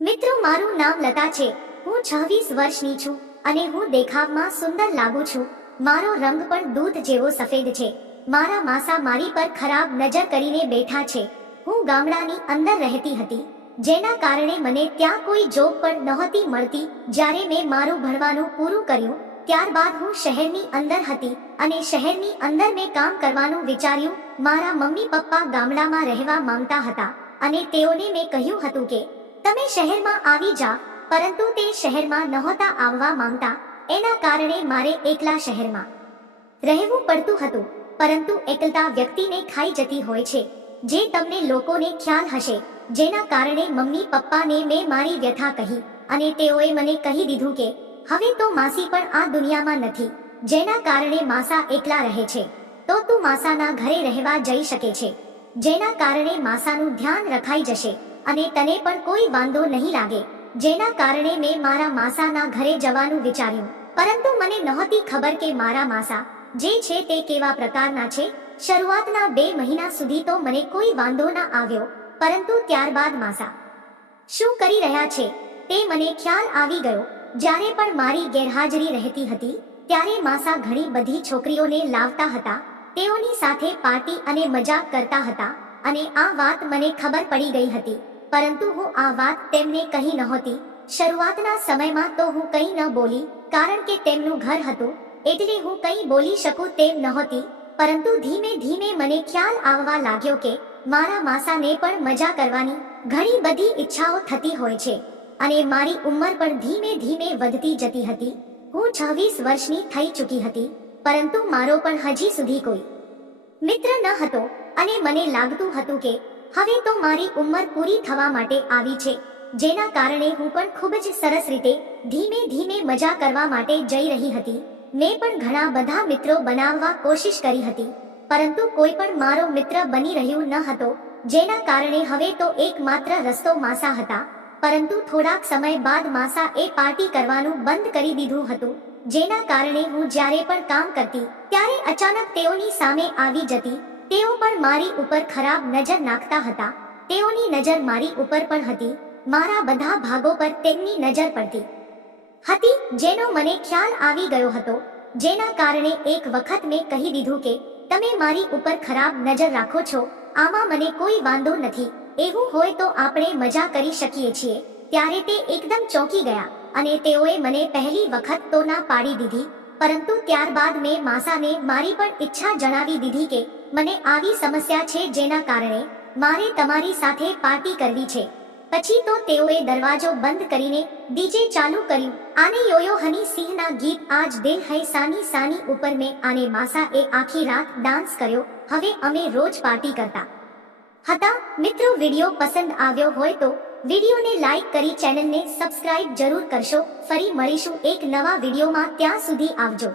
મિત્રો, મારું નામ લતા છે. હું છવ્વીસ વર્ષની છું અને હું દેખાવમાં સુંદર લાગુ છું. મારો રંગ પણ દૂધ જેવો સફેદ છે. મારા માસા મારી પર ખરાબ નજર કરીને બેઠા છે. હું ગામડાની અંદર રહેતી હતી. જેના કારણે મને ત્યાં કોઈ જોબ પણ નહોતી મળતી. જ્યારે મેં મારું ભણવાનું પૂરું કર્યું, ત્યારબાદ હું શહેરની અંદર હતી અને શહેરની અંદર મેં કામ કરવાનું વિચાર્યું. મારા મમ્મી પપ્પા ગામડામાં રહેવા માંગતા હતા અને તેઓને મેં કહ્યું હતું કે તમે શહેરમાં આવી જા પરંતુ તે શહેરમાં નહોતા આવવા માંગતા, એના કારણે મારે એકલા શહેરમાં રહેવું પડતું હતું, પરંતુ એકલતા વ્યક્તિને ખાઈ જતી હોય છે, જે તમને લોકોને ખ્યાલ હશે, જેના કારણે મમ્મી પપ્પાને મેં મારી વ્યથા કહી, અને તેઓએ મને કહી દીધું કે, હવે તો માસી પણ આ દુનિયામાં નથી, જેના કારણે માસા એકલા રહે છે, તો તું માસાના ઘરે રહેવા જઈ શકે છે, જેના કારણે માસાનું ધ્યાન રખાઈ જશે અને તને પણ કોઈ વાંધો નહીં લાગે. જેના કારણે મેં મારા માસાના ઘરે જવાનું વિચાર્યું. પરંતુ મને નહોતી ખબર કે મારા માસા, જે છે તે કેવા પ્રકારના છે. શરૂઆતના બે મહિના સુધી તો મને કોઈ વાંધો ના આવ્યો, પરંતુ ત્યારબાદ માસા, શું કરી રહ્યા છે? તે મને ખ્યાલ આવી ગયો. જ્યારે પણ મારી ગેરહાજરી રહેતી હતી, ત્યારે માસા ઘણી બધી છોકરીઓને લાવતા હતા. તેઓની સાથે પાર્ટી અને મજાક કરતા હતા. અને આ વાત મને ખબર પડી ગઈ હતી. પરંતુ હું આ વાત તેમને કહી નહોતી. શરૂઆતના સમયમાં તો હું કંઈ ન બોલી, કારણ કે તેમનું ઘર હતું, એટલે હું કંઈ બોલી શકું તેમ નહોતી, પરંતુ ધીમે ધીમે મને ખ્યાલ આવવા લાગ્યો કે મારા માસાને પણ મજા કરવાની ઘણી બધી ઈચ્છાઓ થતી હોય છે, અને મારી ઉંમર પણ ધીમે ધીમે વધતી જતી હતી. હું છવ્વીસ વર્ષની થઈ ચૂકી હતી, પરંતુ મારો પણ હજી સુધી કોઈ મિત્ર ન હતો, અને મને લાગતું હતું કે હવે તો મારી ઉંમર પૂરી થવા માટે આવી છે. જેના કારણે હું પણ ખૂબ જ સરસ રીતે ધીમે ધીમે મજા કરવા માટે જઈ રહી હતી. મેં પણ ઘણા બધા મિત્રો બનાવવા કોશિશ કરી હતી. પરંતુ કોઈ પણ મારો મિત્ર બની રહ્યું ન હતો, જેના કારણે હવે તો એકમાત્ર રસ્તો માસા હતા. પરંતુ થોડાક સમય બાદ માસા એ પાર્ટી કરવાનું બંધ કરી દીધું હતું, જેના કારણે હું જ્યારે પણ કામ કરતી, ત્યારે અચાનક તેઓની સામે આવી જતી. તેઓ પણ મારી ઉપર ખરાબ નજર નાખતા હતા. તેઓની નજર મારી ઉપર પણ હતી. મારા બધા ભાગો પર તેમની નજર પડતી હતી. જેનો મને ખ્યાલ આવી ગયો હતો. જેના કારણે એક વખત મેં કહી દીધું કે, તમે મારી ઉપર ખરાબ નજર રાખો છો. આમાં મને કોઈ વાંધો નથી. એવું હોય તો આપણે મજા કરી શકીએ છીએ. ત્યારે તે એકદમ ચોંકી ગયા અને તેઓએ મને પહેલી વખત તો ના પાડી દીધી. પરંતુ ત્યારબાદ મેં માસાને મારી પણ ઈચ્છા જણાવી દીધી કે મને આવી સમસ્યા છે જેના કારણે મારે તમારી સાથે પાર્ટી કરવી છે. પછી તો તેઓએ દરવાજો બંધ કરીને ડીજે ચાલુ કર્યું. આને યોયો હની સિંહના ગીત આજ દિલ હૈ સાની સાની ઉપર મેં આને માસા એ આખી રાત ડાન્સ કર્યો. હવે અમે રોજ પાર્ટી કરતા હતા. મિત્રો, વિડિયો પસંદ આવ્યો હોય તો વિડિયોને લાઈક કરી ચેનલને સબસ્ક્રાઇબ જરૂર કરશો. ફરી મળીશું એક નવા વિડીયોમાં. ત્યાં સુધી આવજો.